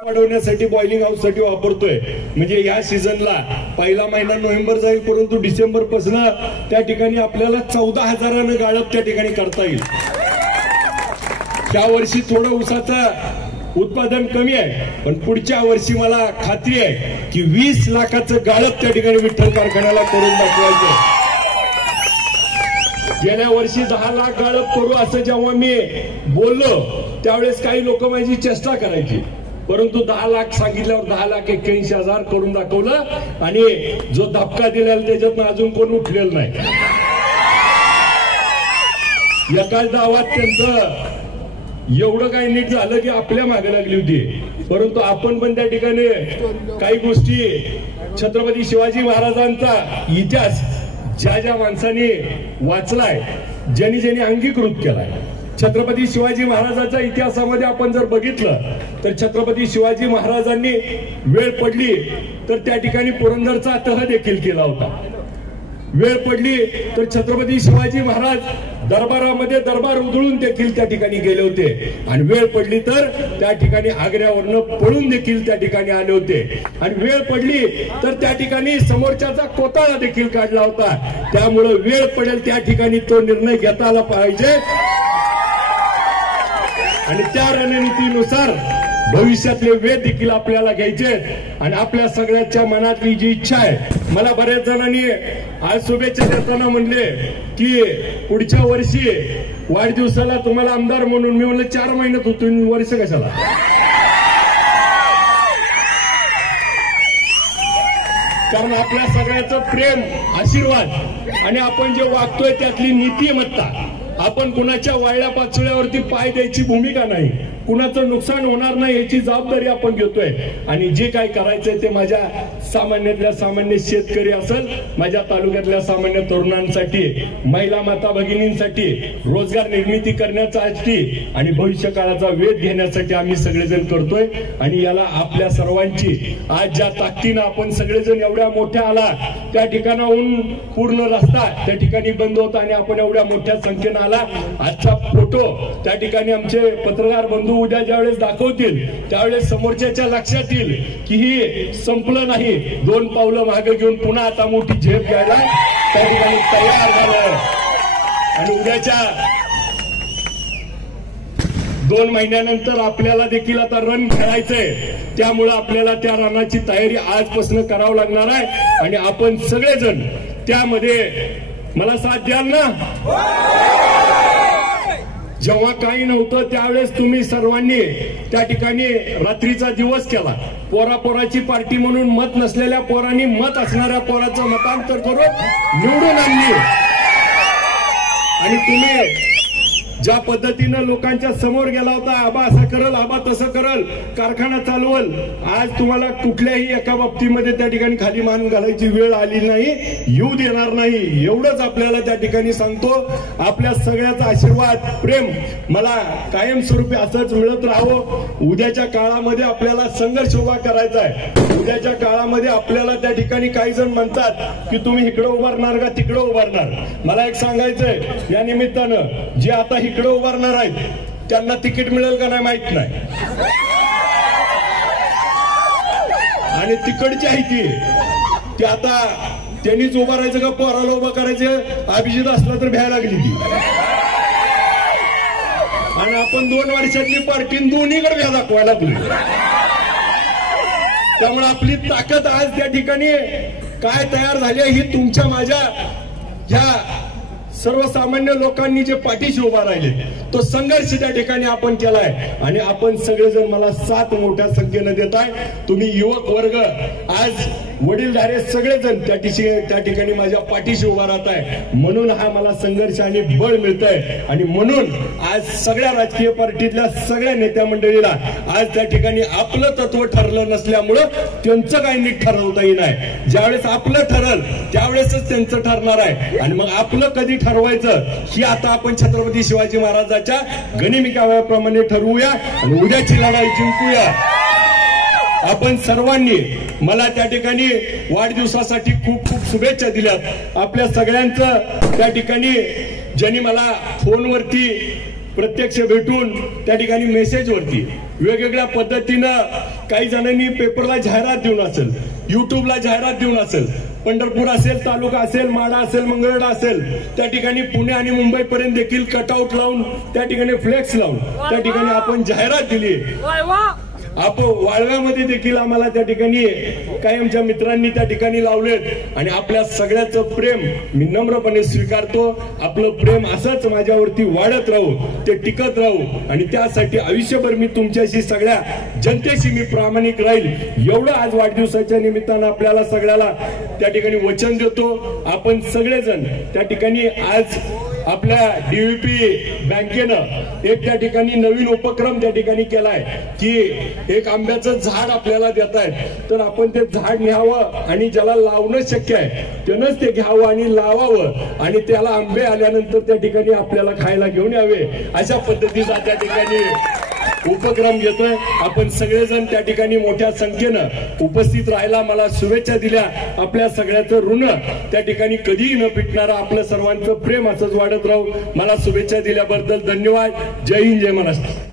वाढवण्यासाठी boiling house साठी वापरतोय। म्हणजे या सीझनला पहिला महिना नोव्हेंबर जाईल, परंतु डिसेंबर पासून त्या ठिकाणी आपल्याला 14,000 गाळप त्या ठिकाणी करता येईल। त्या वर्षी थोडं ऊसाचं उत्पादन कमी आहे, पण पुढच्या वर्षी मला खात्री आहे की 20 लाखाचं गाळप त्या ठिकाणी विठ्ठल कारखान्याला करून दाखवायचं। गेल्या वर्षी 10 लाख गाळप करू असं जेव्हा मी बोललो त्यावेळेस काही लोक माझी चेष्टा करायची, परंतु 10 लाख सांगितल्यावर 10,81,000 करून दाखवलं आणि जो धपका दिलेला त्याच्यातून अजून कोण उठलेलं नाही। एकाच गावात त्यांचं एवढं काही नीट झालं की आपल्या मागे लागली होती, परंतु आपण पण त्या ठिकाणी काही गोष्टी छत्रपती शिवाजी महाराजांचा इतिहास ज्या माणसाने वाचलाय, ज्यांनी अंगीकृत केलाय, छत्रपती शिवाजी महाराजांच्या इतिहासामध्ये आपण जर बघितलं तर छत्रपती शिवाजी महाराजांनी वेळ पडली तर त्या ठिकाणी पुरंदरचा तह देखील केला होता। वेळ पडली तर छत्रपती शिवाजी महाराज दरबारामध्ये दरबार उधळून देखील त्या ठिकाणी गेले होते, आणि वेळ पडली तर त्या ठिकाणी आग्र्यावरनं पळून देखील त्या ठिकाणी आले होते, आणि वेळ पडली तर त्या ठिकाणी समोरच्याचा कोताळा देखील काढला होता। त्यामुळे वेळ पडेल त्या ठिकाणी तो निर्णय घेता आला पाहिजे, आणि त्या रणनीतीनुसार भविष्यातले वेध देखील आपल्याला घ्यायचे। आणि आपल्या सगळ्यांच्या मनातली जी इच्छा आहे, मला बऱ्याच जणांनी आज शुभेच्छा देताना म्हणले की पुढच्या वर्षी वाढदिवसाला तुम्हाला आमदार म्हणून, मी म्हणलं 4 महिन्यात होतो, वर्ष कशाला? कारण आपल्या सगळ्याचं प्रेम, आशीर्वाद आणि आपण जे वागतोय त्यातली नीतिमत्ता, आपण कुणाच्या वाळल्या पाचोळ्यावरती पाय द्यायची भूमिका नाही, कुणाचं नुकसान होणार नाही याची जबाबदारी आपण घेतोय। आणि जे काय करायचंय ते माझ्या सामान्यातल्या सामान्य शेतकरी असेल, माझ्या तालुक्यातल्या सामान्य तरुणांसाठी, महिला माता भगिनींसाठी रोजगार निर्मिती करण्यासाठी आणि भविष्य काळाचा वेध घेण्यासाठी आम्ही सगळेजण करतोय। आणि याला आपल्या सर्वांची आज ज्या ताकदीनं आपण सगळेजण एवढ्या मोठ्या आला, त्या ठिकाणाहून पूर्ण रस्ता त्या ठिकाणी बंद होता आणि आपण एवढ्या मोठ्या संख्येनं आला। आजचा फोटो त्या ठिकाणी आमचे पत्रकार बंधू उद्या ज्यावेळेस दाखवतील त्यावेळेस समोरच्याच्या लक्षात येईल की ही संपलं नाही, 2 पावलं मागे घेऊन पुन्हा आता मोठी झेप घ्यायला त्या ठिकाणी तयार झालं। आणि उद्याच्या 2 महिन्यानंतर आपल्याला देखील आता रण खेळायचंय, त्यामुळे आपल्याला त्या रणाची तयारी आजपासून करावं लागणार आहे। आणि आपण सगळेजण त्यामध्ये मला साथ द्याल ना? जेव्हा काही नव्हतं त्यावेळेस तुम्ही सर्वांनी त्या ठिकाणी रात्रीचा दिवस केला, पोरापोराची पार्टी म्हणून मत नसलेल्या पोरांनी मत असणाऱ्या पोराचं मतांतर करून निवडून आणली। आणि तुम्ही ज्या पद्धतीनं लोकांच्या समोर गेला होता, आबा असं करल, आबा तसं करल, कारखाना चालवल, आज तुम्हाला कुठल्याही एका बाबतीमध्ये त्या ठिकाणी खाली मान घालायची वेळ आली नाही, येऊ देणार नाही, एवढंच आपल्याला त्या ठिकाणी सांगतो। आपल्या सगळ्याचा आशीर्वाद, प्रेम मला कायमस्वरूपी असंच मिळत राहावं। उद्याच्या काळामध्ये आपल्याला संघर्ष उभा करायचा आहे। उद्याच्या काळामध्ये आपल्याला त्या ठिकाणी काही जण म्हणतात की तुम्ही इकडे उभारणार का तिकडे उभारणार, मला एक सांगायचंय या निमित्तानं, जे आता इकडे उभारणार आहेत त्यांना तिकीट मिळेल का नाही माहित नाही, आणि तिकडची आहे ती आता त्यांनीच उभारायचं का पोराला उभं करायचं, अभिजित असला तर भ्यायला लागली ती। आणि आपण 2 वर्षातली पार्टी दोन्हीकडे भ्या दाखवायला लागली। त्यामुळे आपली ताकद आज त्या ठिकाणी काय तयार झाली ही तुमच्या माझ्या ह्या सर्वसामान्य लोकांनी जे पाठीशी उभा राहिले तो संघर्ष त्या ठिकाणी आपण केलाय। आणि आपण सगळेजण मला साथ मोठ्या संख्येनं देताय। तुम्ही युवक वर्ग आज वडीलधारे सगळेजण त्या ठिकाणी माझ्या पाठीशी उभा राहत आहे, म्हणून हा मला संघर्ष आणि बळ मिळतंय। आणि म्हणून आज सगळ्या राजकीय पार्टीतल्या सगळ्या नेत्या मंडळीला आज त्या ठिकाणी आपलं तत्व ठरलं नसल्यामुळं त्यांचं काही नीट ठरवता येणार, ज्यावेळेस आपलं ठरल त्यावेळेसच त्यांचं ठरणार आहे। आणि मग आपलं कधी ठरवायचं ही आता आपण छत्रपती शिवाजी महाराजांच्या गनिमिकाव्याप्रमाणे ठरवूया आणि उद्याची लढाई जिंकूया। आपण सर्वांनी मला त्या ठिकाणी वाढदिवसासाठी खूप खूप शुभेच्छा दिल्यात। आपल्या सगळ्यांचं त्या ठिकाणी ज्यांनी मला फोनवरती प्रत्यक्ष भेटून त्या ठिकाणी मेसेजवरती वेगवेगळ्या पद्धतीनं काही जणांनी पेपरला जाहिरात देऊन असेल, युट्यूबला जाहिरात देऊन असेल, पंढरपूर असेल, तालुका असेल, माडा असेल, मंगळवेढा असेल, त्या ठिकाणी पुणे आणि मुंबई पर्यंत देखील कटआउट लावून त्या ठिकाणी फ्लेक्स लावून त्या ठिकाणी आपण जाहिरात दिली। आपण वाळव्यामध्ये देखील आम्हाला त्या ठिकाणी काही आमच्या मित्रांनी त्या ठिकाणी लावलेत आणि आपल्या सगळ्याचं प्रेम मी नम्रपणे स्वीकारतो। आपलं प्रेम असंच माझ्यावरती वाढत राहू, ते टिकत राहू आणि त्यासाठी आयुष्यभर मी तुमच्याशी सगळ्या जनतेशी मी प्रामाणिक राहील एवढं आज वाढदिवसाच्या निमित्तानं आपल्याला सगळ्याला त्या ठिकाणी वचन देतो। आपण सगळेजण त्या ठिकाणी आज आपल्या डीव्हीपी बँकेनं एक त्या ठिकाणी नवीन उपक्रम त्या ठिकाणी केलाय की एक आंब्याचं झाड आपल्याला देत आहेत, तर आपण ते झाड न्यावं आणि ज्याला लावणं शक्य आहे त्यानंच ते घ्यावं आणि लावावं आणि त्याला आंबे आल्यानंतर त्या ठिकाणी आपल्याला खायला घेऊन यावे, अशा पद्धतीचा त्या ठिकाणी उपक्रम घेतोय। आपण सगळेजण त्या ठिकाणी मोठ्या संख्येनं उपस्थित राहायला मला शुभेच्छा दिल्या। आपल्या सगळ्याचं ऋण त्या ठिकाणी कधीही न पिटणारं आपलं सर्वांचं प्रेम असंच वाढत राहू। मला शुभेच्छा दिल्याबद्दल धन्यवाद। जय हिंद, जय महाराष्ट्र।